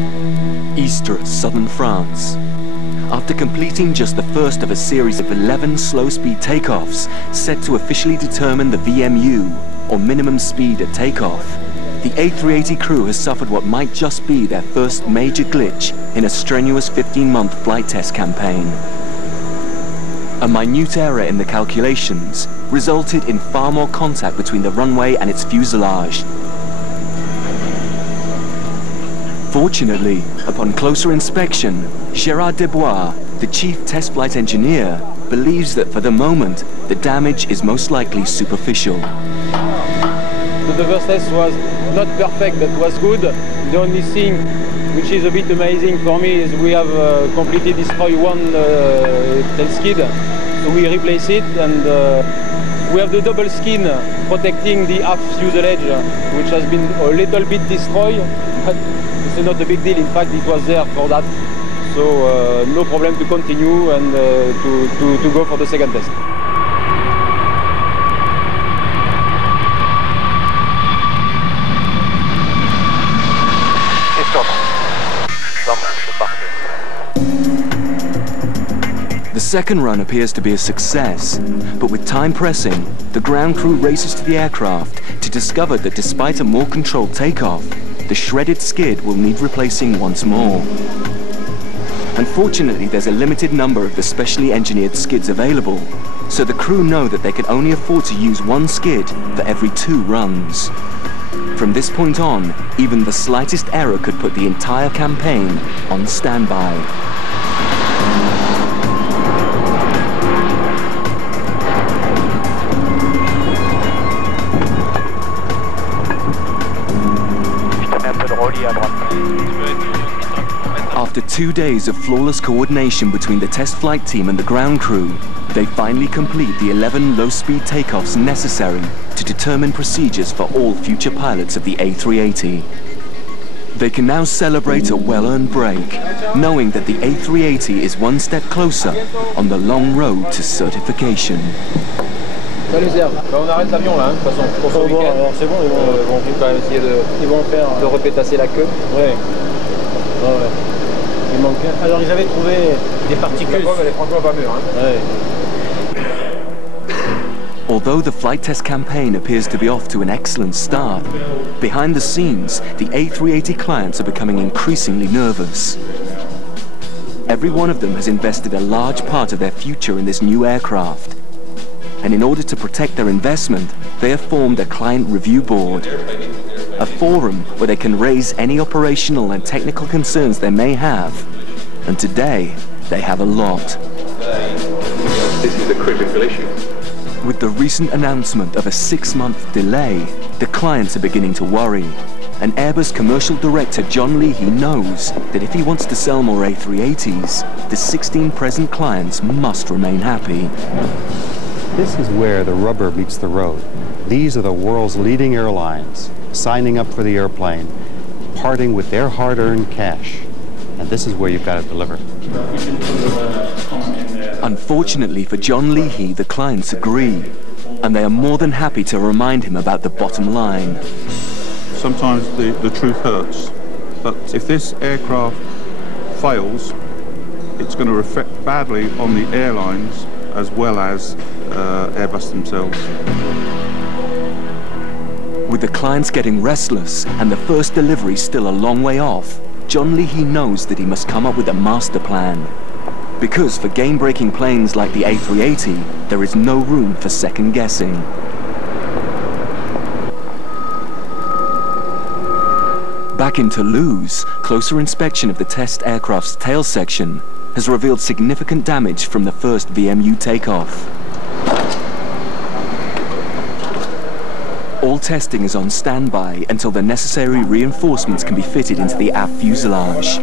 Istres, southern France. After completing just the first of a series of 11 slow-speed takeoffs set to officially determine the VMU, or minimum speed at takeoff, the A380 crew has suffered what might just be their first major glitch in a strenuous 15-month flight test campaign. A minute error in the calculations resulted in far more contact between the runway and its fuselage. Fortunately, upon closer inspection, Gérard Desbois, the chief test flight engineer, believes that for the moment, the damage is most likely superficial. The first test was not perfect, but was good. The only thing which is a bit amazing for me is we have completely destroyed one tail skid. So we replace it, and we have the double skin protecting the aft fuselage, which has been a little bit destroyed, but it's not a big deal. In fact, it was there for that. So no problem to continue and to go for the second test. The second run appears to be a success, but with time pressing, the ground crew races to the aircraft to discover that despite a more controlled takeoff, the shredded skid will need replacing once more. Unfortunately, there's a limited number of the specially engineered skids available, so the crew know that they can only afford to use one skid for every 2 runs. From this point on, even the slightest error could put the entire campaign on standby. After 2 days of flawless coordination between the test flight team and the ground crew, they finally complete the 11 low-speed takeoffs necessary to determine procedures for all future pilots of the A380. They can now celebrate a well-earned break, knowing that the A380 is one step closer on the long road to certification. Salut Serge. On arrête l'avion là, de toute façon, pour ce week-end. Alors c'est bon, ils vont quand même essayer de repétasser la queue. Ouais. Ouais. Il manque. Alors ils avaient trouvé des particules. La pomme, elle est franchement pas mûre, hein. Ouais. Although the flight test campaign appears to be off to an excellent start, behind the scenes, the A380 clients are becoming increasingly nervous. Every one of them has invested a large part of their future in this new aircraft. And in order to protect their investment, they have formed a client review board, a forum where they can raise any operational and technical concerns they may have. And today, they have a lot. This is a critical issue. With the recent announcement of a 6-month delay, the clients are beginning to worry. And Airbus commercial director John Leahy knows that if he wants to sell more A380s, the 16 present clients must remain happy. This is where the rubber meets the road. These are the world's leading airlines, signing up for the airplane, parting with their hard-earned cash. And this is where you've got to deliver. Unfortunately for John Leahy, the clients agree, and they are more than happy to remind him about the bottom line. Sometimes the truth hurts, but if this aircraft fails, it's going to reflect badly on the airlines as well as Airbus themselves. With the clients getting restless and the first delivery still a long way off, John Leahy knows that he must come up with a master plan. Because for game-breaking planes like the A380, there is no room for second guessing. Back in Toulouse, closer inspection of the test aircraft's tail section has revealed significant damage from the first VMU takeoff. All testing is on standby until the necessary reinforcements can be fitted into the aft fuselage.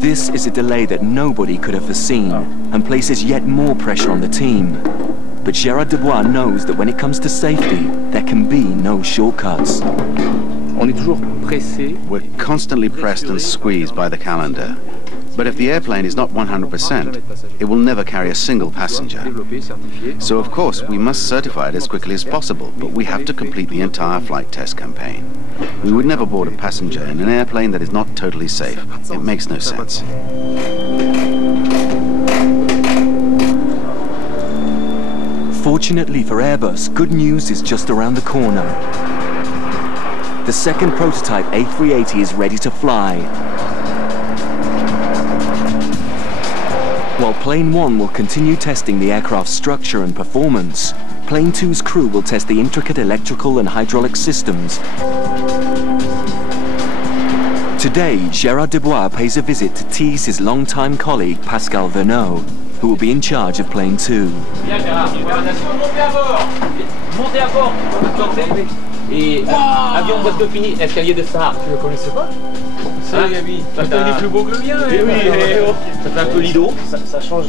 This is a delay that nobody could have foreseen and places yet more pressure on the team. But Gérard Desbois knows that when it comes to safety, there can be no shortcuts. We're constantly pressed and squeezed by the calendar. But if the airplane is not 100%, it will never carry a single passenger. So of course we must certify it as quickly as possible, but we have to complete the entire flight test campaign. We would never board a passenger in an airplane that is not totally safe. It makes no sense. Fortunately for Airbus, good news is just around the corner. The second prototype A380 is ready to fly. While Plane 1 will continue testing the aircraft's structure and performance, Plane 2's crew will test the intricate electrical and hydraulic systems. Today, Gérard Dubois pays a visit to tease his longtime colleague Pascal Verneau, who will be in charge of Plane 2. Et avion presque fini, escalier de Sahar. Tu le connaissais pas? Ça, Gabi. Il est plus beau que le mien. Oui, ça fait un peu lido. Ça change.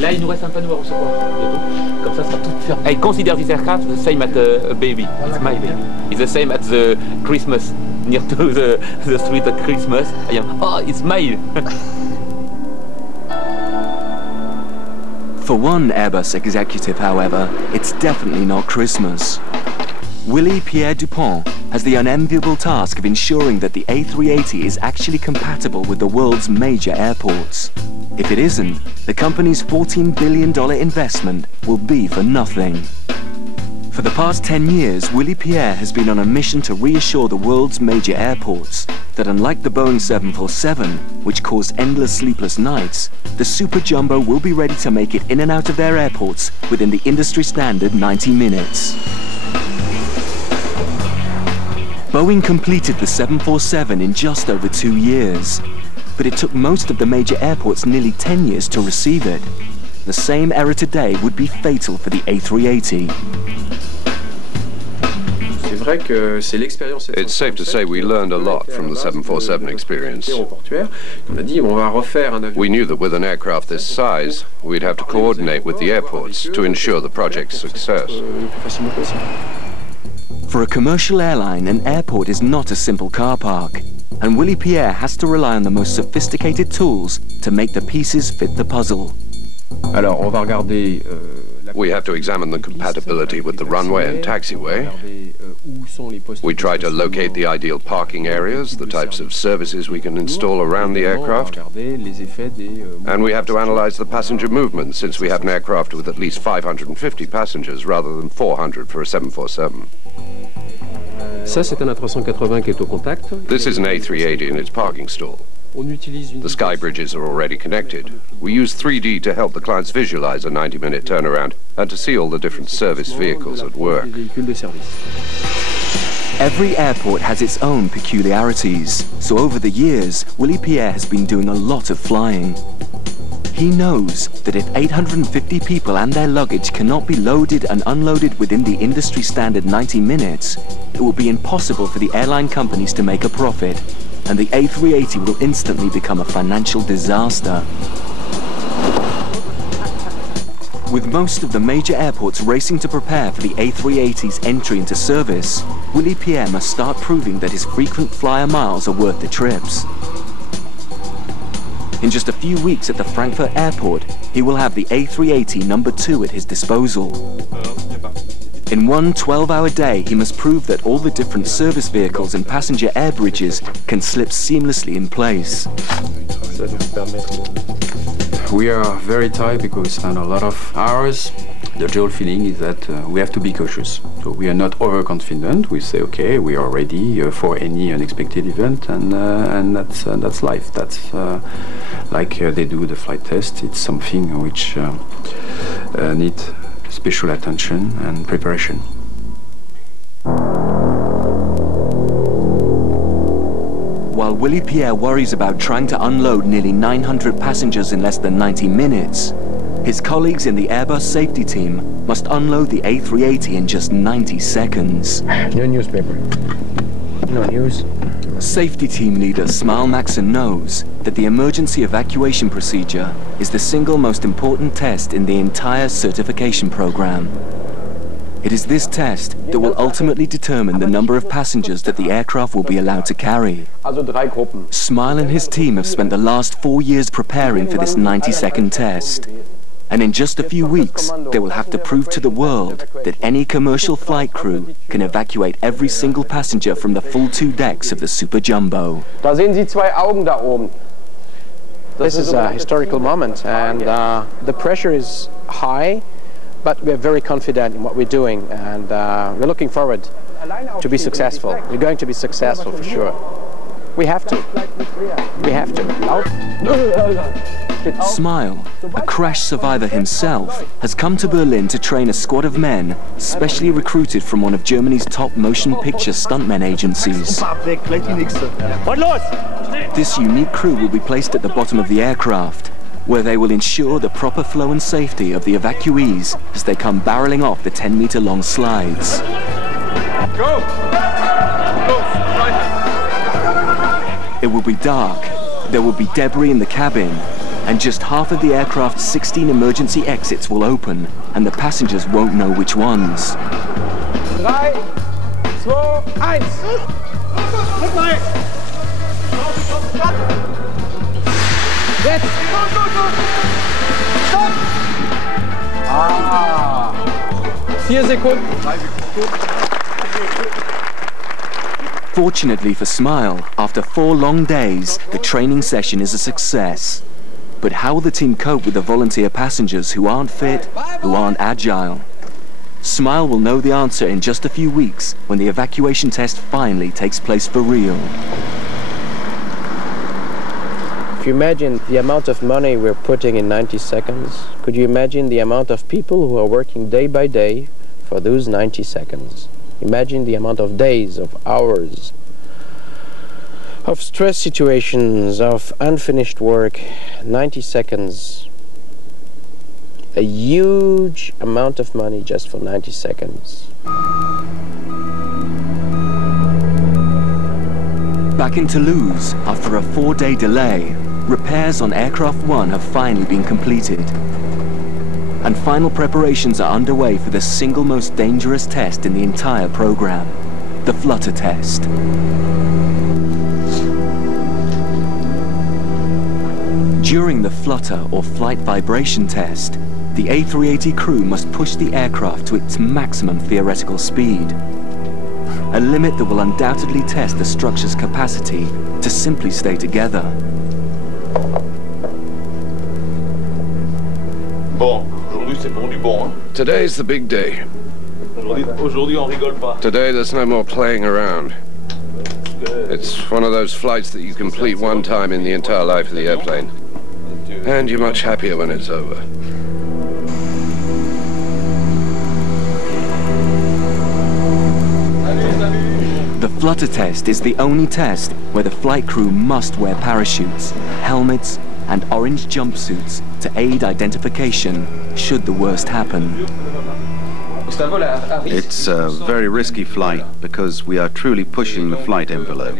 Là, il nous reste un panneau à recevoir bientôt. Comme ça sera tout fermé. I consider this aircraft the same at a baby. It's my baby. It's the same at the Christmas, near to the street at Christmas. I am, oh, it's mine. For one Airbus executive, however, it's definitely not Christmas. Willie Pierre Dupont has the unenviable task of ensuring that the A380 is actually compatible with the world's major airports. If it isn't, the company's $14 billion investment will be for nothing. For the past 10 years, Willie Pierre has been on a mission to reassure the world's major airports that unlike the Boeing 747, which caused endless sleepless nights, the Super Jumbo will be ready to make it in and out of their airports within the industry standard 90 minutes. Boeing completed the 747 in just over 2 years, but it took most of the major airports nearly 10 years to receive it. The same error today would be fatal for the A380. It's safe to say we learned a lot from the 747 experience. We knew that with an aircraft this size, we'd have to coordinate with the airports to ensure the project's success. For a commercial airline, an airport is not a simple car park, and Willie Pierre has to rely on the most sophisticated tools to make the pieces fit the puzzle. We have to examine the compatibility with the runway and taxiway. We try to locate the ideal parking areas, the types of services we can install around the aircraft. And we have to analyze the passenger movement, since we have an aircraft with at least 550 passengers rather than 400 for a 747. This is an A380 in its parking stall. The sky bridges are already connected. We use 3D to help the clients visualize a 90-minute turnaround and to see all the different service vehicles at work. Every airport has its own peculiarities, so over the years, Willie Pierre has been doing a lot of flying. He knows that if 850 people and their luggage cannot be loaded and unloaded within the industry standard 90 minutes, it will be impossible for the airline companies to make a profit, and the A380 will instantly become a financial disaster. With most of the major airports racing to prepare for the A380's entry into service, Willie Pierre must start proving that his frequent flyer miles are worth the trips. In just a few weeks at the Frankfurt airport, he will have the A380 number 2 at his disposal. In one 12-hour day, he must prove that all the different service vehicles and passenger air bridges can slip seamlessly in place. We are very tight because we spend a lot of hours. The general feeling is that we have to be cautious. So we are not overconfident. We say, okay, we are ready for any unexpected event, and that's life. That's like they do the flight test. It's something which needs special attention and preparation. While Willie Pierre worries about trying to unload nearly 900 passengers in less than 90 minutes, his colleagues in the Airbus safety team must unload the A380 in just 90 seconds. No newspaper. No news. Safety team leader Smile Maxon knows that the emergency evacuation procedure is the single most important test in the entire certification program. It is this test that will ultimately determine the number of passengers that the aircraft will be allowed to carry. Smile and his team have spent the last 4 years preparing for this 90-second test. And in just a few weeks, they will have to prove to the world that any commercial flight crew can evacuate every single passenger from the full 2 decks of the Super Jumbo. Da sehen Sie 2 Augen da oben. This is a historical moment, and the pressure is high, but we're very confident in what we're doing, and we're looking forward to be successful. We're going to be successful for sure. We have to. We have to. Smile, a crash survivor himself, has come to Berlin to train a squad of men specially recruited from one of Germany's top motion picture stuntmen agencies. This unique crew will be placed at the bottom of the aircraft, where they will ensure the proper flow and safety of the evacuees as they come barreling off the 10-meter-long slides. Go! It will be dark, there will be debris in the cabin, and just half of the aircraft's 16 emergency exits will open, and the passengers won't know which ones. 3, 2, 1. Jetzt! Stopp! 4 Sekunden. Fortunately for Smile, after 4 long days, the training session is a success. But how will the team cope with the volunteer passengers who aren't fit, who aren't agile? Smile will know the answer in just a few weeks when the evacuation test finally takes place for real. If you imagine the amount of money we're putting in 90 seconds, could you imagine the amount of people who are working day by day for those 90 seconds? Imagine the amount of days, of hours, of stress situations, of unfinished work. 90 seconds. A huge amount of money just for 90 seconds. Back in Toulouse, after a 4-day delay, repairs on Aircraft 1 have finally been completed. And final preparations are underway for the single most dangerous test in the entire program, the flutter test. During the flutter or flight vibration test, the A380 crew must push the aircraft to its maximum theoretical speed, a limit that will undoubtedly test the structure's capacity to simply stay together. Today's the big day. Today there's no more playing around. It's one of those flights that you complete one time in the entire life of the airplane. And you're much happier when it's over. The flutter test is the only test where the flight crew must wear parachutes, helmets, and orange jumpsuits to aid identification should the worst happen. It's a very risky flight because we are truly pushing the flight envelope.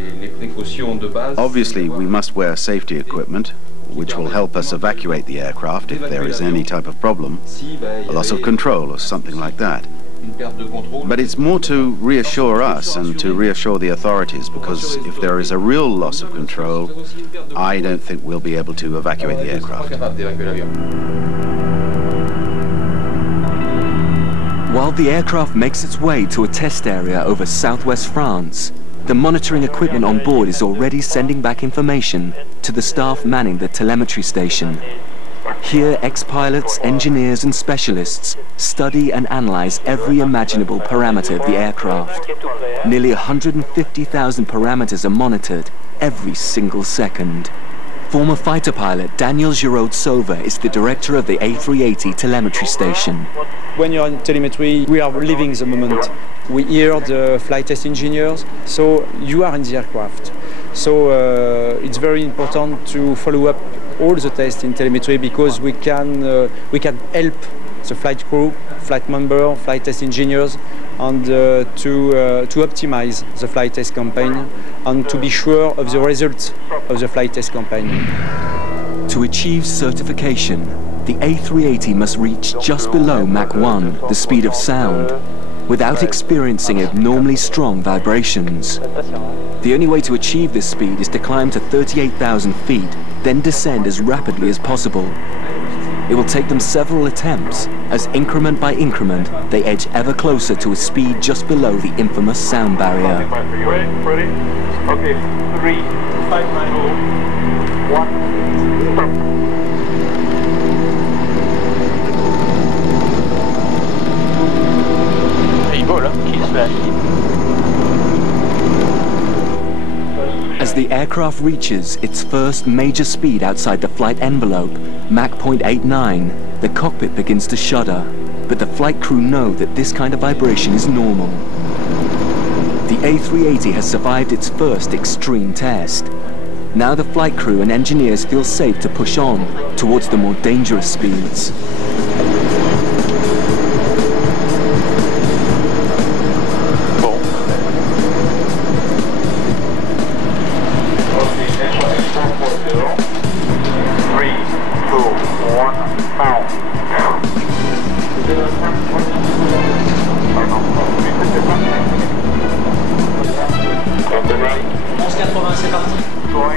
Obviously, we must wear safety equipment, which will help us evacuate the aircraft if there is any type of problem, a loss of control or something like that. But it's more to reassure us and to reassure the authorities, because if there is a real loss of control, I don't think we'll be able to evacuate the aircraft. While the aircraft makes its way to a test area over southwest France, the monitoring equipment on board is already sending back information to the staff manning the telemetry station. Here, ex-pilots, engineers and specialists study and analyze every imaginable parameter of the aircraft. Nearly 150,000 parameters are monitored every single second. Former fighter pilot Daniel Giraud-Sauver is the director of the A380 telemetry station. When you're in telemetry, we are living the moment. We hear the flight test engineers, so you are in the aircraft. So it's very important to follow up all the tests in telemetry, because we can help the flight crew, flight member, flight test engineers, and to optimize the flight test campaign and to be sure of the results of the flight test campaign. To achieve certification, the A380 must reach just below Mach 1, the speed of sound. without experiencing abnormally strong vibrations. The only way to achieve this speed is to climb to 38,000 feet, then descend as rapidly as possible. It will take them several attempts, as increment by increment, they edge ever closer to a speed just below the infamous sound barrier. Ready? Okay, 3, 5, 9, 1, stop. As the aircraft reaches its first major speed outside the flight envelope, Mach 0.89, the cockpit begins to shudder, but the flight crew know that this kind of vibration is normal. The A380 has survived its first extreme test. Now the flight crew and engineers feel safe to push on towards the more dangerous speeds.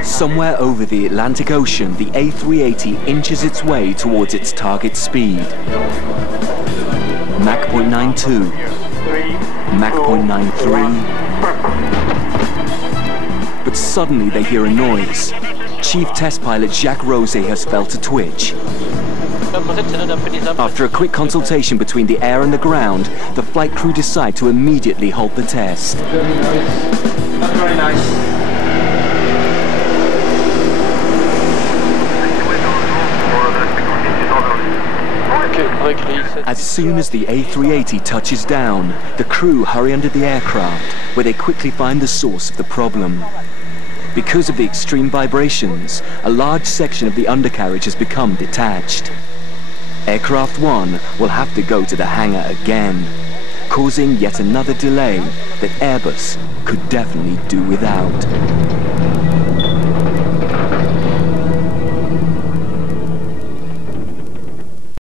Somewhere over the Atlantic Ocean, the A380 inches its way towards its target speed. Mach 0.92, Mach 0.93. But suddenly they hear a noise. Chief Test Pilot Jacques Rosé has felt a twitch. After a quick consultation between the air and the ground, the flight crew decide to immediately halt the test. Very nice. As soon as the A380 touches down, the crew hurry under the aircraft, where they quickly find the source of the problem. Because of the extreme vibrations, a large section of the undercarriage has become detached. Aircraft 1 will have to go to the hangar again, causing yet another delay that Airbus could definitely do without.